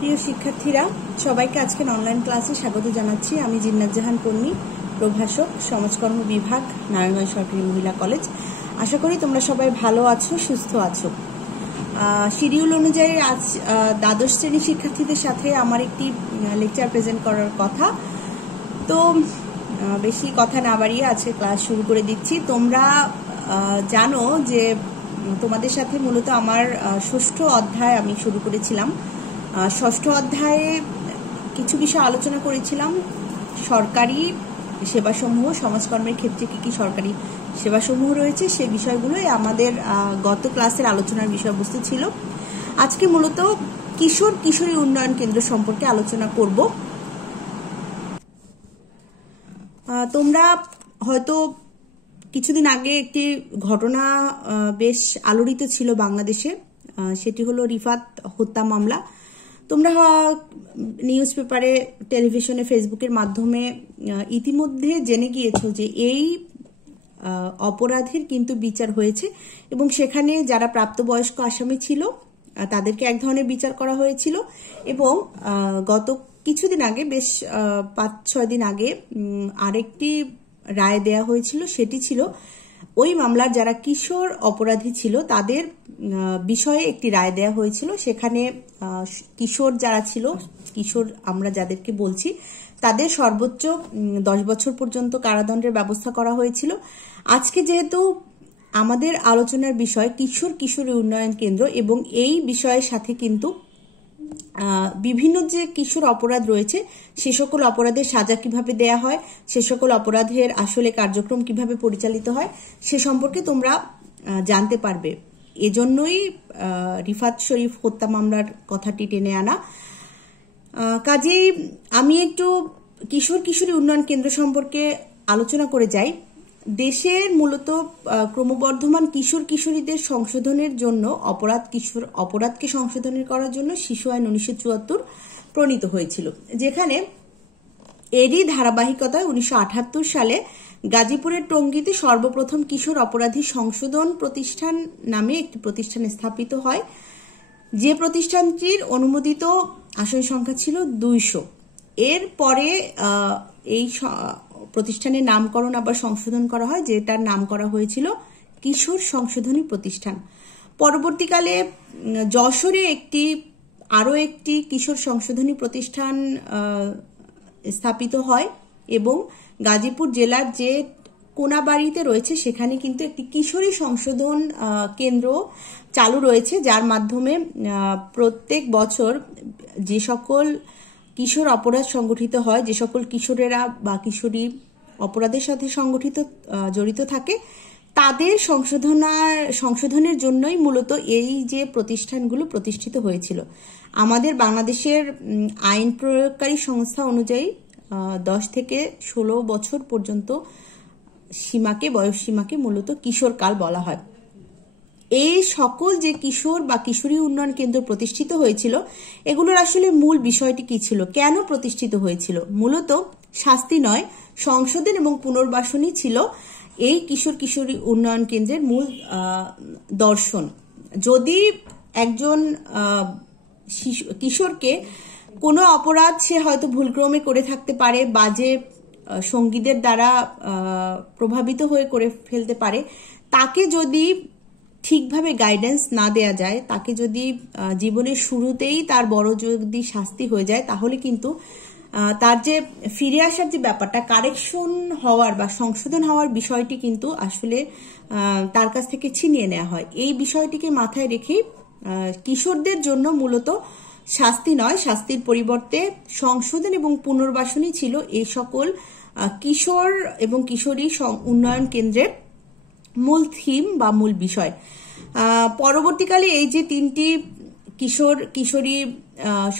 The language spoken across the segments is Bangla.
প্রিয় শিক্ষার্থীরা সবাইকে আজকের অনলাইন ক্লাসে স্বাগত জানাচ্ছি। আমি জিন্নাত জাহান পন্নী, প্রভাষক, সমাজকর্ম বিভাগ, নারায়ণগঞ্জ সরকারি মহিলা কলেজ। আশা করি তোমরা সবাই ভালো আছো, সুস্থ আছো। শিডিউল অনুযায়ী আজ দ্বাদশ শ্রেণী শিক্ষার্থীদের সাথে আমার একটি লেকচার প্রেজেন্ট করার কথা। তো বেশি কথা না বাড়িয়ে আজকে ক্লাস শুরু করে দিচ্ছি। তোমরা জানো যে তোমাদের সাথে মূলত আমার ষষ্ঠ অধ্যায় আমি শুরু করেছিলাম। ষষ্ঠ অধ্যায়ে কিছু বিষয় আলোচনা করেছিলাম। সরকারি সেবাসমূহ, সমাজকর্মের ক্ষেত্রে কি কি সরকারি সেবাসমূহ রয়েছে সেই বিষয়গুলোই আমাদের গত ক্লাসের আলোচনার বিষয়বস্তু ছিল। আজকে মূলত কিশোর কিশোরী উন্নয়ন কেন্দ্র সম্পর্কে আলোচনা করব। তোমরা হয়তো কিছুদিন আগে একটি ঘটনা বেশ আলোড়িত ছিল বাংলাদেশে, সেটি হলো রিফাত হত্যা মামলা। তোমরা নিউজ পেপারে, টেলিভিশনে, ফেসবুকের মাধ্যমে ইতিমধ্যে জেনে গিয়েছো যে এই অপরাধের কিন্তু বিচার হয়েছে এবং সেখানে যারা প্রাপ্তবয়স্ক আসামি ছিল তাদেরকে এক ধরনের বিচার করা হয়েছিল এবং গত কিছুদিন আগে, বেশ 5-6 দিন আগে আরেকটি রায় দেয়া হয়েছিল। সেটি ছিল ওই মামলার যারা কিশোর অপরাধী ছিল তাদের বিষয়ে একটি রায় দেয়া হয়েছিল। সেখানে কিশোর যারা ছিল, কিশোর আমরা যাদেরকে বলছি, তাদের সর্বোচ্চ 10 বছর পর্যন্ত কারাদণ্ডের ব্যবস্থা করা হয়েছিল। আজকে যেহেতু আমাদের আলোচনার বিষয় কিশোর কিশোরী উন্নয়ন কেন্দ্র এবং এই বিষয়ের সাথে কিন্তু বিভিন্ন যে কিশোর অপরাধ রয়েছে সে সকল অপরাধের সাজা কিভাবে দেয়া হয়, সে সকল অপরাধের আসলে কার্যক্রম কিভাবে পরিচালিত হয় সে সম্পর্কে তোমরা জানতে পারবে। এজন্যই রিফাত শরীফ হত্যা মামলার কথাটি টেনে আনা। কাজেই আমি একটু কিশোর কিশোরী উন্নয়ন কেন্দ্র সম্পর্কে আলোচনা করে যাই। দেশের মূলত ক্রমবর্ধমান কিশোর কিশোরীদের সংশোধনের জন্য অপরাধকে সংশোধন করার জন্য শিশু আইন 1974 প্রণীত হয়েছিল, যেখানে এরই ধারাবাহিকতায় 1978 সালে গাজীপুরের টঙ্গীতে সর্বপ্রথম কিশোর অপরাধী সংশোধন প্রতিষ্ঠান নামে একটি প্রতিষ্ঠান স্থাপিত হয়। যে প্রতিষ্ঠানটির অনুমোদিত আসন সংখ্যা ছিল 200। এর পরে এই প্রতিষ্ঠানের নামকরণ আবার সংশোধন করা হয়, যেটার নাম করা হয়েছিল কিশোর সংশোধনী প্রতিষ্ঠান। পরবর্তীকালে যশোরে আরো একটি কিশোর সংশোধনী প্রতিষ্ঠান স্থাপিত হয় এবং গাজীপুর জেলার যে কোনাবাড়িতে রয়েছে সেখানে কিন্তু একটি কিশোরী সংশোধন কেন্দ্র চালু রয়েছে, যার মাধ্যমে প্রত্যেক বছর যে সকল কিশোর অপরাধ সংগঠিত হয়, যে সকল কিশোরেরা বা কিশোরী অপরাধের সাথে জড়িত থাকে তাদের সংশোধনের জন্যই মূলত এই যে প্রতিষ্ঠানগুলো প্রতিষ্ঠিত হয়েছিল। আমাদের বাংলাদেশের আইন প্রয়োগকারী সংস্থা অনুযায়ী 10 থেকে 16 বছর পর্যন্ত বয়স সীমাকে মূলত কিশোরকাল বলা হয়। এই সকল যে কিশোর বা কিশোরী উন্নয়ন কেন্দ্র প্রতিষ্ঠিত হয়েছিল এগুলোর আসলে মূল বিষয়টি কি ছিল, কেন প্রতিষ্ঠিত হয়েছিল? মূলত শাস্তি নয়, সংশোধন এবং পুনর্বাসনই ছিল এই কিশোর কিশোরী উন্নয়ন কেন্দ্রের মূল দর্শন। যদি একজন কিশোরকে কোনো অপরাধ সে হয়তো ভুলক্রমে করে থাকতে পারে, বাজে সঙ্গীদের দ্বারা প্রভাবিত হয়ে করে ফেলতে পারে, তাকে যদি ঠিকভাবে গাইডেন্স না দেয়া যায়, তাকে যদি জীবনের শুরুতেই তার বড় যদি শাস্তি হয়ে যায়, তাহলে কিন্তু তার যে ফিরে আসার যে ব্যাপারটা, কারেকশন হওয়ার বা সংশোধন হওয়ার বিষয়টি কিন্তু আসলে তার কাছ থেকে ছিনিয়ে নেওয়া হয়। এই বিষয়টিকে মাথায় রেখেই কিশোরদের জন্য মূলত শাস্তি নয়, শাস্তির পরিবর্তে সংশোধন এবং পুনর্বাসনই ছিল এই সকল কিশোর এবং কিশোরী উন্নয়ন কেন্দ্রের মূল থিম বা মূল বিষয়। পরবর্তীকালে এই যে 3টি কিশোর কিশোরী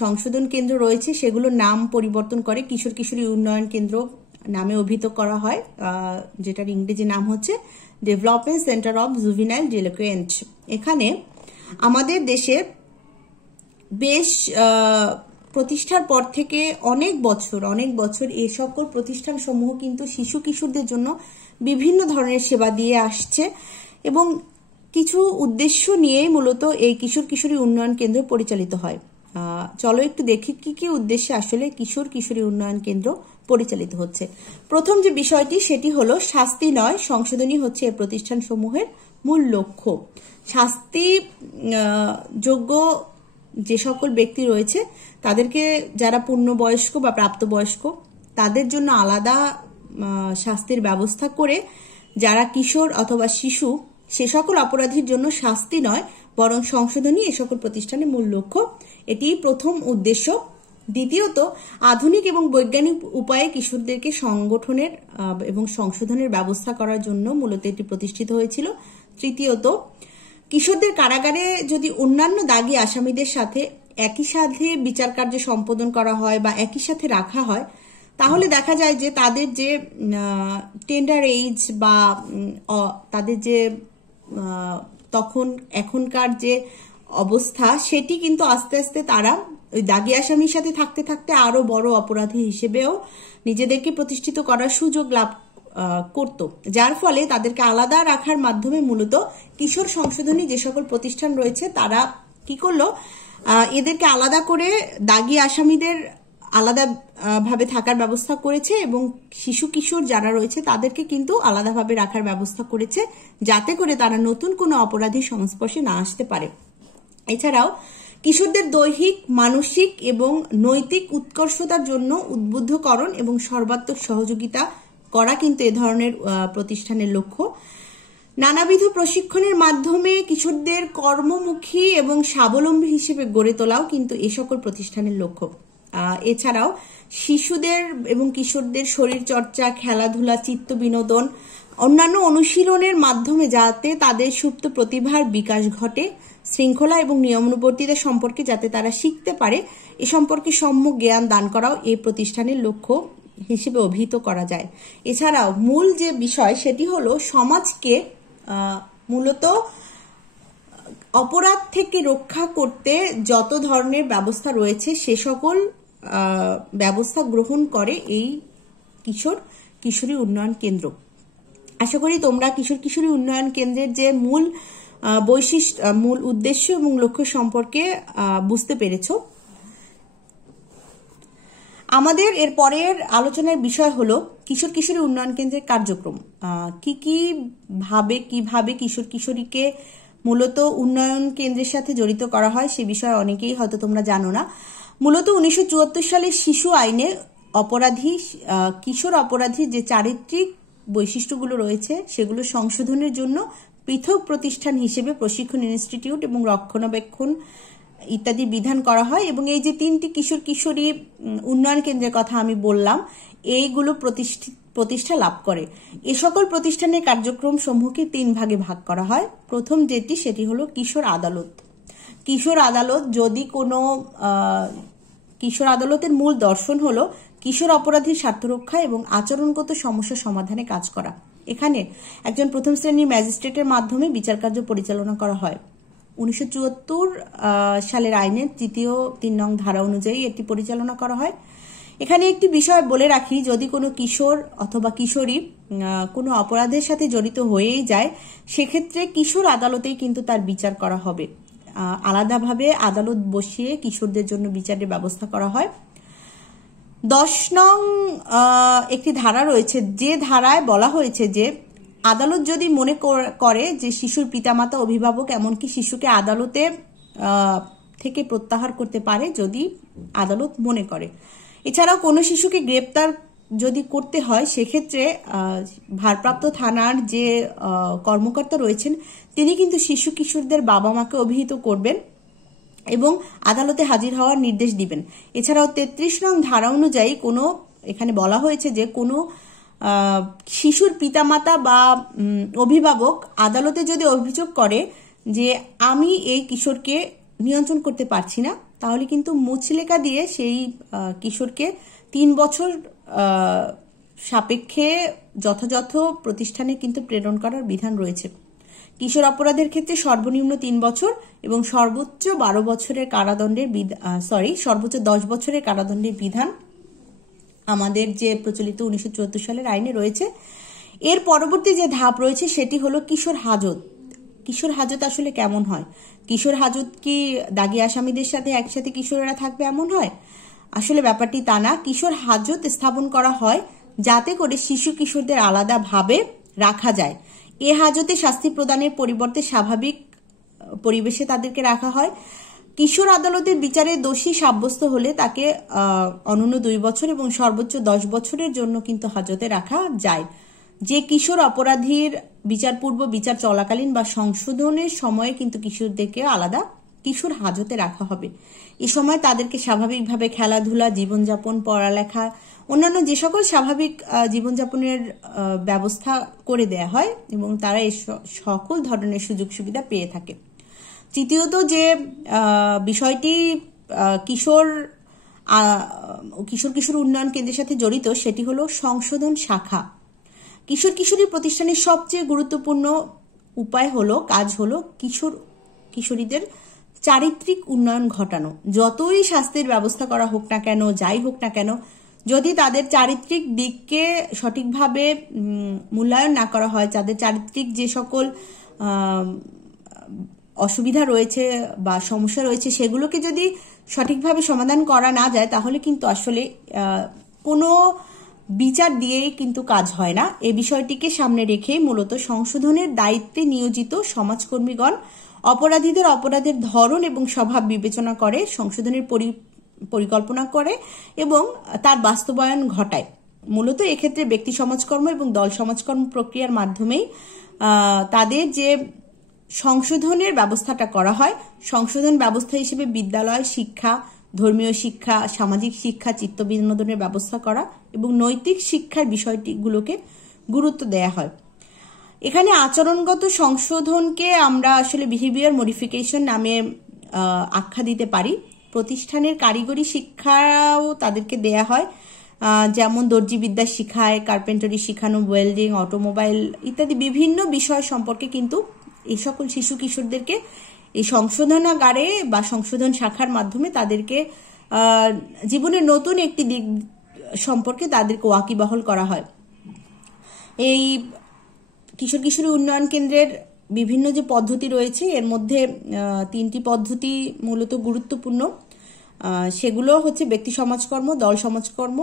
সংশোধন কেন্দ্র রয়েছে সেগুলোর নাম পরিবর্তন করে কিশোর কিশোরী উন্নয়ন কেন্দ্র নামে অভিহিত করা হয়, যেটার ইংরেজি নাম হচ্ছে ডেভেলপমেন্ট সেন্টার অব জুভিনাইল ডেলিকুয়েন্ট। এখানে আমাদের দেশের বেশ প্রতিষ্ঠার পর থেকে অনেক বছর এই সকল প্রতিষ্ঠান সমূহ কিন্তু শিশু কিশোরদের জন্য বিভিন্ন ধরনের সেবা দিয়ে আসছে এবং কিছু উদ্দেশ্য নিয়েই মূলত এই কিশোর কিশোরী উন্নয়ন কেন্দ্র পরিচালিত হয়। চলো একটু দেখি কি কি উদ্দেশ্যে আসলে কিশোর কিশোরী উন্নয়ন কেন্দ্র পরিচালিত হচ্ছে। প্রথম যে বিষয়টি সেটি হলো শাস্তি নয় সংশোধনী হচ্ছে এই প্রতিষ্ঠান সমূহের মূল লক্ষ্য। শাস্তি যোগ্য যে সকল ব্যক্তি রয়েছে তাদেরকে, যারা পূর্ণবয়স্ক বা প্রাপ্তবয়স্ক, তাদের জন্য আলাদা শাস্তির ব্যবস্থা করে যারা কিশোর অথবা শিশু সে সকল অপরাধীর জন্য শাস্তি নয় বরং সংশোধনী এ সকল প্রতিষ্ঠানের মূল লক্ষ্য। এটি প্রথম উদ্দেশ্য। দ্বিতীয়ত, আধুনিক এবং বৈজ্ঞানিক উপায়ে কিশোরদেরকে সংগঠনের এবং সংশোধনের ব্যবস্থা করার জন্য মূলত এটি প্রতিষ্ঠিত হয়েছিল। তৃতীয়ত, কিশোরদের কারাগারে যদি অন্যান্য দাগী আসামিদের সাথে একই সাথে বিচার কার্য সম্পাদন করা হয় বা একই সাথে রাখা হয়, তাহলে দেখা যায় যে তাদের যে টেন্ডার এজ বা তাদের যে তখন এখনকার যে অবস্থা সেটি কিন্তু আস্তে আস্তে তারা ওই দাগী আসামির সাথে থাকতে থাকতে আরো বড় অপরাধী হিসেবেও নিজেদেরকে প্রতিষ্ঠিত করার সুযোগ লাভ করত, যার ফলে তাদেরকে আলাদা রাখার মাধ্যমে মূলত কিশোর সংশোধনী যে সকল প্রতিষ্ঠান রয়েছে তারা কি করলো, এদেরকে আলাদা করে দাগী আসামিদের আলাদা ভাবে থাকার ব্যবস্থা করেছে এবং শিশু কিশোর যারা রয়েছে তাদেরকে কিন্তু আলাদাভাবে রাখার ব্যবস্থা করেছে, যাতে করে তারা নতুন কোনো অপরাধীর সংস্পর্শে না আসতে পারে। এছাড়াও কিশোরদের দৈহিক, মানসিক এবং নৈতিক উৎকর্ষতার জন্য উদ্বুদ্ধকরণ এবং সর্বাত্মক সহযোগিতা করা কিন্তু এ ধরনের প্রতিষ্ঠানের লক্ষ্য। নানাবিধ প্রশিক্ষণের মাধ্যমে কিশোরদের কর্মমুখী এবং স্বাবলম্বী হিসেবে গড়ে তোলাও কিন্তু এ সকল প্রতিষ্ঠানের লক্ষ্য। এছাড়াও শিশুদের এবং কিশোরদের শরীর চর্চা, খেলাধুলা, চিত্ত বিনোদন, অন্যান্য অনুশীলনের মাধ্যমে যাতে তাদের সুপ্ত প্রতিভার বিকাশ ঘটে, শৃঙ্খলা এবং নিয়মানুবর্তিতা সম্পর্কে যাতে তারা শিখতে পারে, এ সম্পর্কে সম্যক জ্ঞান দান করাও এই প্রতিষ্ঠানের লক্ষ্য হিসেবে অভিহিত করা যায়। এছাড়াও মূল যে বিষয় সেটি হলো সমাজকে মূলত অপরাধ থেকে রক্ষা করতে যত ধরনের ব্যবস্থা রয়েছে সে সকল ব্যবস্থা গ্রহণ করে এই কিশোর কিশোরী উন্নয়ন কেন্দ্র। আশা করি তোমরা কিশোর কিশোরী উন্নয়ন কেন্দ্রের যে মূল বৈশিষ্ট্য, মূল উদ্দেশ্য এবং লক্ষ্য সম্পর্কে বুঝতে পেরেছো। আমাদের এর পরের আলোচনার বিষয় হলো কিশোর কিশোরী উন্নয়ন কেন্দ্রের কার্যক্রম। কিভাবে কিশোর কিশোরীকে মূলত উন্নয়ন কেন্দ্রের সাথে জড়িত করা হয় সে বিষয়ে অনেকেই হয়তো তোমরা জানো না। মূলত 1974 সালের শিশু আইনে কিশোর অপরাধীর যে চারিত্রিক বৈশিষ্ট্যগুলো রয়েছে সেগুলো সংশোধনের জন্য পৃথক প্রতিষ্ঠান হিসেবে প্রশিক্ষণ ইনস্টিটিউট এবং রক্ষণাবেক্ষণ ইত্যাদি বিধান করা হয় এবং এই যে 3টি কিশোর কিশোরী উন্নয়ন কেন্দ্রের কথা আমি বললাম এইগুলো প্রতিষ্ঠা লাভ করে। এ সকল প্রতিষ্ঠানের কার্যক্রম সমূহকে 3 ভাগে ভাগ করা হয়। প্রথম যেটি সেটি হলো কিশোর আদালত। কিশোর আদালত কিশোর আদালতের মূল দর্শন হলো কিশোর অপরাধীর স্বার্থ রক্ষা এবং আচরণগত সমস্যা সমাধানে কাজ করা। এখানে একজন প্রথম শ্রেণীর ম্যাজিস্ট্রেটের মাধ্যমে বিচার কার্য পরিচালনা করা হয়। 1974 সালের আইনের 3 নং ধারা অনুযায়ী এটি পরিচালনা করা হয়। এখানে একটি বিষয় বলে রাখি, যদি কোনো কিশোর অথবা কিশোরী কোনো অপরাধের সাথে জড়িত হয়েই যায় সেক্ষেত্রে কিশোর আদালতেই কিন্তু তার বিচার করা হবে। আলাদাভাবে আদালত বসিয়ে কিশোরদের জন্য বিচারের ব্যবস্থা করা হয়। 10 নং একটি ধারা রয়েছে, যে ধারায় বলা হয়েছে যে আদালত যদি মনে করে যে শিশুর পিতামাতা, অভিভাবক এমনকি শিশুকে আদালতে থেকে প্রত্যাহার করতে পারে যদি আদালত মনে করে। এছাড়াও কোনো শিশুকে গ্রেপ্তার যদি করতে হয় সেক্ষেত্রে ভারপ্রাপ্ত থানার যে কর্মকর্তা রয়েছেন তিনি কিন্তু শিশু কিশোরদের বাবা মাকে অভিহিত করবেন এবং আদালতে হাজির হওয়ার নির্দেশ দিবেন। এছাড়াও 33 নং ধারা অনুযায়ী এখানে বলা হয়েছে যে কোনো শিশুর পিতামাতা বা অভিভাবক আদালতে যদি অভিযোগ করে যে আমি এই কিশোরকে নিয়ন্ত্রণ করতে পারছি না, তাহলে কিন্তু মুচলেকা দিয়ে সেই কিশোরকে 3 বছর সাপেক্ষে যথাযথ প্রতিষ্ঠানে কিন্তু প্রেরণ করার বিধান রয়েছে। কিশোর অপরাধের ক্ষেত্রে সর্বনিম্ন 3 বছর এবং সর্বোচ্চ 12 বছরের কারাদণ্ডের সর্বোচ্চ 10 বছরের কারাদণ্ডের বিধান আমাদের যে প্রচলিত 1974 সালের আইনে রয়েছে। এর পরবর্তী যে ধাপ রয়েছে সেটি হলো কিশোর হাজত। কিশোর হাজত আসলে কেমন হয়? কিশোর হাজত কি দাগী আসামিদের সাথে একসাথে কিশোরেরা থাকবে এমন হয়? আসলে ব্যাপারটি তা না। কিশোর হাজত স্থাপন করা হয় যাতে করে শিশু কিশোরদের আলাদাভাবে রাখা যায়। এ হাজতে শাস্তি প্রদানের পরিবর্তে স্বাভাবিক পরিবেশে তাদেরকে রাখা হয়। কিশোর আদালতের বিচারে দোষী সাব্যস্ত হলে তাকে অনূন্য 2 বছর এবং সর্বোচ্চ 10 বছরের জন্য কিন্তু হাজতে রাখা যায়। যে কিশোর অপরাধীর বিচারপূর্ব বিচার চলাকালীন বা সংশোধনের সময়ে কিন্তু কিশোরদেরকে আলাদা কিশোর হাজতে রাখা হবে। এ সময় তাদেরকে স্বাভাবিকভাবে খেলাধুলা, জীবনযাপন, পড়ালেখা, অন্যান্য যে সকল স্বাভাবিক জীবনযাপনের ব্যবস্থা করে দেয়া হয় এবং তারা এই সকল ধরনের সুযোগ সুবিধা পেয়ে থাকে। তৃতীয়ত যে বিষয়টি কিশোর কিশোর উন্নয়ন কেন্দ্রের সাথে জড়িত সেটি হলো সংশোধন শাখা। কিশোর কিশোরী প্রতিষ্ঠানের সবচেয়ে গুরুত্বপূর্ণ কাজ হলো কিশোরীদের চারিত্রিক উন্নয়ন ঘটানো। যতই শাস্তির ব্যবস্থা করা হোক না কেন, যাই হোক না কেন, যদি তাদের চারিত্রিক দিককে সঠিকভাবে মূল্যায়ন না করা হয়, তাদের চারিত্রিক যে সকল অসুবিধা রয়েছে বা সমস্যা রয়েছে সেগুলোকে যদি সঠিকভাবে সমাধান করা না যায়, তাহলে কিন্তু আসলে কোনো বিচার দিয়েই কিন্তু কাজ হয় না। এই বিষয়টিকে সামনে রেখে মূলত সংশোধনের দায়িত্বে নিয়োজিত সমাজকর্মীগণ অপরাধের ধরন এবং স্বভাব বিবেচনা করে, সংশোধনের পরিকল্পনা করে এবং তার বাস্তবায়ন ঘটায়। মূলত এক্ষেত্রে ব্যক্তি সমাজকর্ম এবং দল সমাজকর্ম প্রক্রিয়ার মাধ্যমেই তাদের যে সংশোধনের ব্যবস্থাটা করা হয়, সংশোধন ব্যবস্থা হিসেবে বিদ্যালয় শিক্ষা, ধর্মীয় শিক্ষা, সামাজিক শিক্ষা, চিত্ত বিনোদনের ব্যবস্থা করা এবং নৈতিক শিক্ষার বিষয়গুলোকে গুরুত্ব দেয়া হয়। এখানে আচরণগত সংশোধনকে আমরা আসলে বিহেভিয়ার মডিফিকেশন নামে আখ্যা দিতে পারি। প্রতিষ্ঠানের কারিগরি শিক্ষাও তাদেরকে দেয়া হয়, যেমন দর্জিবিদ্যা শিখায়, কার্পেন্টারি শিখানো, ওয়েল্ডিং, অটোমোবাইল ইত্যাদি বিভিন্ন বিষয় সম্পর্কে কিন্তু এই সকল শিশু কিশোরদেরকে এই সংশোধনাগারে বা সংশোধন শাখার মাধ্যমে তাদেরকে জীবনের নতুন একটি দিক সম্পর্কে তাদেরকে ওয়াকিবহাল করা হয়। এই কিশোর কিশোরী উন্নয়ন কেন্দ্রের বিভিন্ন যে পদ্ধতি রয়েছে এর মধ্যে 3টি পদ্ধতি মূলত গুরুত্বপূর্ণ। সেগুলো হচ্ছে ব্যক্তি সমাজকর্ম, দল সমাজকর্ম।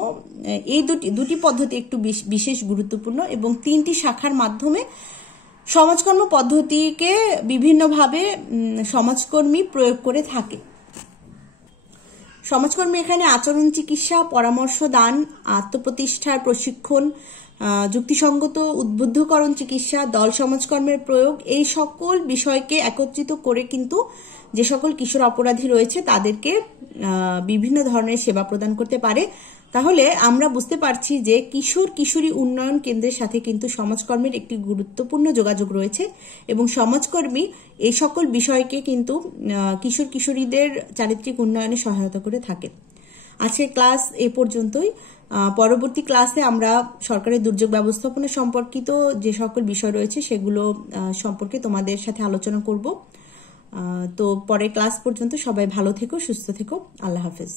এই দুটি পদ্ধতি একটু বিশেষ গুরুত্বপূর্ণ এবং 3টি শাখার মাধ্যমে সমাজকর্ম পদ্ধতিকে বিভিন্নভাবে সমাজকর্মী প্রয়োগ করে থাকে। সমাজকর্মী এখানে আচরণ চিকিৎসা, পরামর্শ দান, আত্মপ্রতিষ্ঠার প্রশিক্ষণ, যুক্তিসঙ্গত উদ্বুদ্ধকরণ চিকিৎসা, দল সমাজকর্মের প্রয়োগ, এই সকল বিষয়কে একত্রিত করে কিন্তু যে সকল কিশোর অপরাধী রয়েছে তাদেরকে বিভিন্ন ধরনের সেবা প্রদান করতে পারে। তাহলে আমরা বুঝতে পারছি যে কিশোর কিশোরী উন্নয়ন কেন্দ্রের সাথে কিন্তু সমাজকর্মের একটি গুরুত্বপূর্ণ যোগাযোগ রয়েছে এবং সমাজকর্মী এই সকল বিষয়কে কিন্তু কিশোর কিশোরীদের চারিত্রিক উন্নয়নে সহায়তা করে থাকে। আজকের ক্লাস এ পর্যন্তই। পরবর্তী ক্লাসে আমরা সরকারের দুর্যোগ ব্যবস্থাপনা সম্পর্কিত যে সকল বিষয় রয়েছে সেগুলো সম্পর্কে তোমাদের সাথে আলোচনা করব। তো পরের ক্লাস পর্যন্ত সবাই ভালো থেকো, সুস্থ থেকো। আল্লাহ হাফেজ।